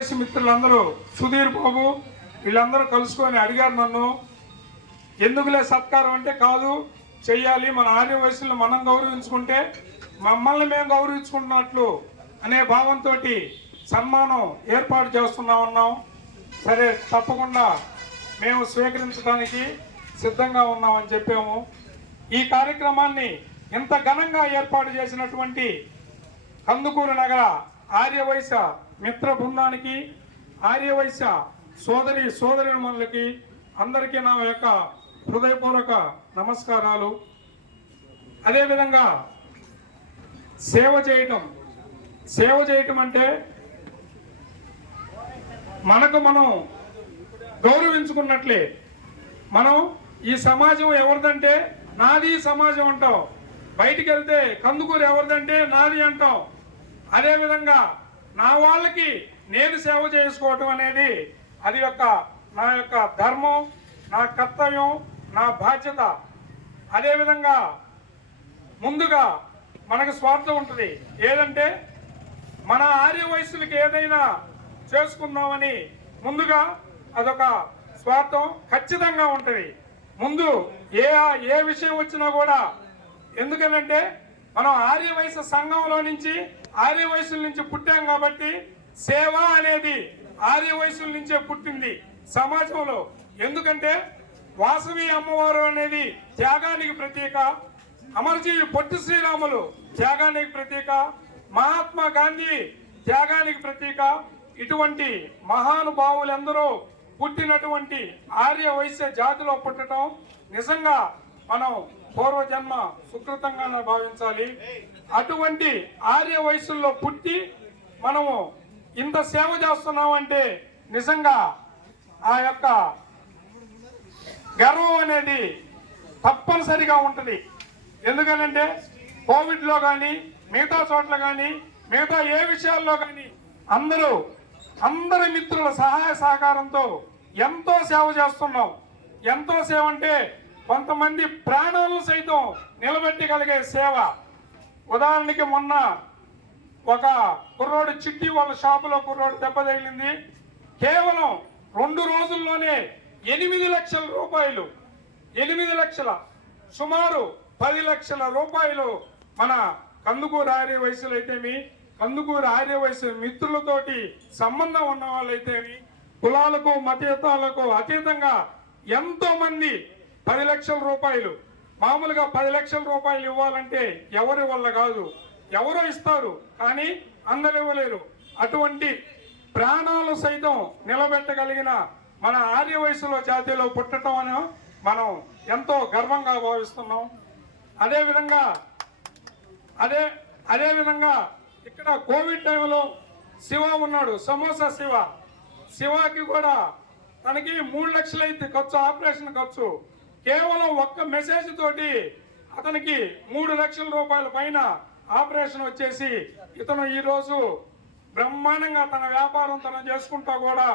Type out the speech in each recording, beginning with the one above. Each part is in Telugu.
దేశ మిత్రులందరూ సుధీర్ బాబు వీళ్ళందరూ కలుసుకొని అడిగారు నన్ను ఎందుకులే సత్కారం అంటే కాదు చెయ్యాలి మన ఆర్య వయసులో మనం గౌరవించుకుంటే మమ్మల్ని మేము గౌరవించుకుంటున్నట్లు అనే భావంతో సన్మానం ఏర్పాటు చేస్తున్నా ఉన్నాం సరే తప్పకుండా మేము స్వీకరించడానికి సిద్ధంగా ఉన్నామని చెప్పాము. ఈ కార్యక్రమాన్ని ఇంత ఘనంగా ఏర్పాటు చేసినటువంటి కందుకూరు నగర ఆర్యవైశ్య మిత్ర బృందానికి ఆర్యవైశ్య సోదరి సోదరిమణులకి అందరికీ నా యొక్క హృదయపూర్వక నమస్కారాలు. అదేవిధంగా సేవ చేయటం. సేవ చేయటం అంటే మనకు మనం గౌరవించుకున్నట్లే. మనం ఈ సమాజం ఎవరిదంటే నాది సమాజం అంటాం. బయటికి వెళ్తే కందుకూరు ఎవరిదంటే నాది అంటాం. అదేవిధంగా నా వాళ్ళకి నేను సేవ చేసుకోవటం అనేది అది యొక్క నా యొక్క ధర్మం నా కర్తవ్యం నా బాధ్యత. అదేవిధంగా ముందుగా మనకు స్వార్థం ఉంటుంది. ఏదంటే మన ఆర్య వయస్సులకి ఏదైనా చేసుకుందామని ముందుగా అదొక స్వార్థం ఖచ్చితంగా ఉంటుంది. ముందు ఏ ఏ విషయం వచ్చినా కూడా ఎందుకనంటే మనం ఆర్య వయసు సంఘంలో నుంచి ఆర్యవయసుల నుంచి పుట్టాం కాబట్టి సేవ అనేది ఆర్య నుంచే పుట్టింది సమాజంలో. ఎందుకంటే వాసవి అమ్మవారు అనేది త్యాగానికి ప్రతీక అమరజీవి పొట్టి శ్రీరాములు త్యాగానికి ప్రతీక మహాత్మా గాంధీ త్యాగానికి ప్రతీక. ఇటువంటి మహానుభావులందరూ పుట్టినటువంటి ఆర్య వైశ్య జాతిలో పుట్టడం నిజంగా మనం పూర్వజన్మ సుకృతంగానే భావించాలి. అటువంటి ఆర్య వయసుల్లో పుట్టి మనము ఇంత సేవ చేస్తున్నామంటే నిజంగా ఆ యొక్క గర్వం అనేది తప్పనిసరిగా ఉంటుంది. ఎందుకనంటే కోవిడ్లో కానీ మిగతా చోట్ల కానీ మిగతా ఏ విషయాల్లో కానీ అందరూ అందరి మిత్రుల సహాయ సహకారంతో ఎంతో సేవ చేస్తున్నాం. ఎంతో సేవ అంటే కొంతమంది ప్రాణాలను సైతం నిలబెట్టగలిగే సేవ. ఉదాహరణకి మొన్న ఒక కుర్రోడు చిట్టి వాళ్ళ షాపులో కుర్రోడు దెబ్బ తగిలింది. కేవలం రెండు రోజుల్లోనే ఎనిమిది లక్షల రూపాయలు ఎనిమిది లక్షల సుమారు పది లక్షల రూపాయలు మన కందుకూరు ఆర్య వయసులు అయితేమి కందుకూరు ఆర్య వయసు మిత్రులతోటి సంబంధం ఉన్న వాళ్ళైతేమి కులాలకు మతీతాలకు అతీతంగా ఎంతోమంది పది లక్షల రూపాయలు. మామూలుగా పది లక్షల రూపాయలు ఇవ్వాలంటే ఎవరి వల్ల కాదు. ఎవరో ఇస్తారు కానీ అందరు ఇవ్వలేరు. అటువంటి ప్రాణాలు సైతం నిలబెట్టగలిగిన మన ఆర్య వయసులో జాతిలో పుట్టడం అని మనం ఎంతో గర్వంగా భావిస్తున్నాం. అదేవిధంగా అదే అదేవిధంగా ఇక్కడ కోవిడ్ టైంలో శివ ఉన్నాడు సమోసా శివ. శివకి కూడా తనకి మూడు లక్షలైతే ఖర్చు ఆపరేషన్ ఖర్చు. కేవలం ఒక్క మెసేజ్ తోటి అతనికి మూడు లక్షల రూపాయల పైన ఆపరేషన్ వచ్చేసి ఇతను ఈరోజు బ్రహ్మాండంగా తన వ్యాపారం తను చేసుకుంటా కూడా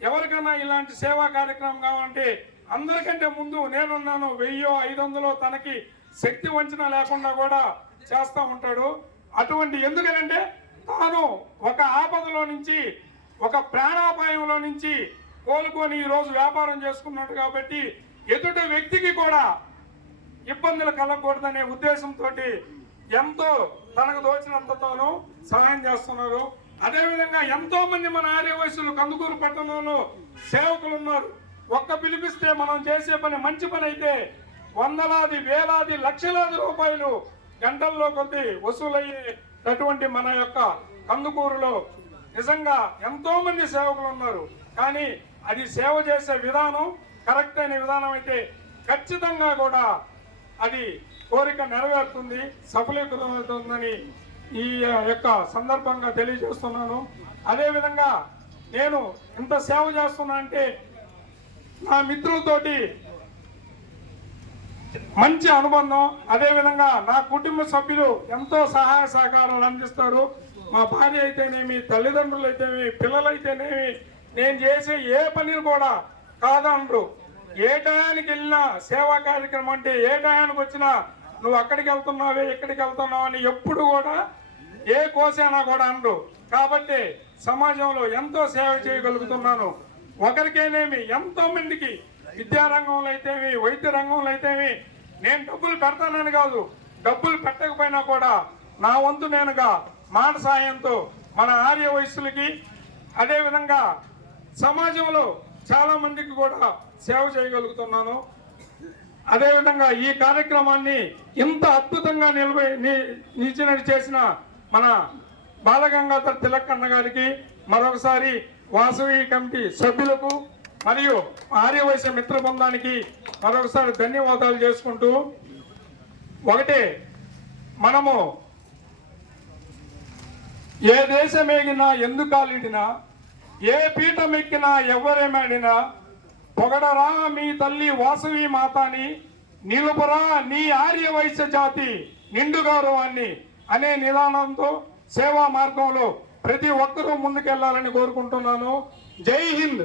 ఎవరికైనా ఇలాంటి సేవా కార్యక్రమం కావాలంటే అందరికంటే ముందు నేనున్నాను వెయ్యో ఐదు వందలో తనకి శక్తి వంచన లేకుండా కూడా చేస్తూ ఉంటాడు. అటువంటి ఎందుకనంటే తాను ఒక ఆపదలో నుంచి ఒక ప్రాణాపాయంలో నుంచి కోలుకొని ఈరోజు వ్యాపారం చేసుకున్నాడు కాబట్టి ఎదుటి వ్యక్తికి కూడా ఇబ్బందులు కలగకూడదనే ఉద్దేశంతో ఎంతో తనకు దోచినంతతోనూ సహాయం చేస్తున్నారు. అదేవిధంగా ఎంతో మంది మన ఆర్య కందుకూరు పట్టణంలో సేవకులు ఉన్నారు. ఒక్క పిలిపిస్తే మనం చేసే పని మంచి పని అయితే వందలాది వేలాది లక్షలాది రూపాయలు గంటల్లో కొద్ది వసూలయ్యేటటువంటి మన యొక్క కందుకూరులో నిజంగా ఎంతో మంది సేవకులు ఉన్నారు. కానీ అది సేవ చేసే విధానం కరెక్ట్ అయిన విధానం అయితే ఖచ్చితంగా కూడా అది కోరిక నెరవేరుతుంది సఫలీకృతమవుతుందని ఈ యొక్క సందర్భంగా తెలియజేస్తున్నాను. అదేవిధంగా నేను ఇంత సేవ చేస్తున్నా అంటే నా మిత్రులతోటి మంచి అనుబంధం అదేవిధంగా నా కుటుంబ సభ్యులు ఎంతో సహాయ సహకారాలు అందిస్తారు. మా భార్య అయితేనేమి తల్లిదండ్రులు అయితేనేమి పిల్లలైతేనేమి నేను చేసే ఏ పనిని కూడా కాదండ్రు ఏ టయానికి వెళ్ళినా సేవా కార్యక్రమం అంటే ఏ టయానికి వచ్చినా నువ్వు అక్కడికి వెళ్తున్నావే ఇక్కడికి వెళ్తున్నావు అని ఎప్పుడు కూడా ఏ కోసైనా కూడా అనరు. కాబట్టి సమాజంలో ఎంతో సేవ చేయగలుగుతున్నాను. ఒకరికేనేమి ఎంతో మందికి విద్యారంగంలో అయితేవి వైద్య రంగంలో అయితేవి నేను డబ్బులు పెడతానని కాదు డబ్బులు పెట్టకపోయినా కూడా నా వంతు నేనుగా మాట సాయంతో మన ఆర్య వయస్సులకి అదేవిధంగా సమాజంలో చాలా మందికి కూడా సేవ చేయగలుగుతున్నాను. అదేవిధంగా ఈ కార్యక్రమాన్ని ఇంత అద్భుతంగా నిలబై నిలిచినట్టు చేసిన మన బాలగంగాధర్ తిలక్ అన్న గారికి మరొకసారి వాసవి కమిటీ సభ్యులకు మరియు ఆర్యవైశ్య మిత్ర బృందానికి మరొకసారి ధన్యవాదాలు చేసుకుంటూ ఒకటే మనము ఏ దేశమేగినా ఎందుకు కాలిడినా ఏ పీఠం ఎక్కినా ఎవరేమాడినా పొగడరా మీ తల్లి వాసవి మాతాని నిలుపురా నీ ఆర్య వైశ్య జాతి నిండు గౌరవాన్ని అనే నిదానంతో సేవా మార్గంలో ప్రతి ఒక్కరూ ముందుకెళ్ళాలని కోరుకుంటున్నాను. జై హింద్.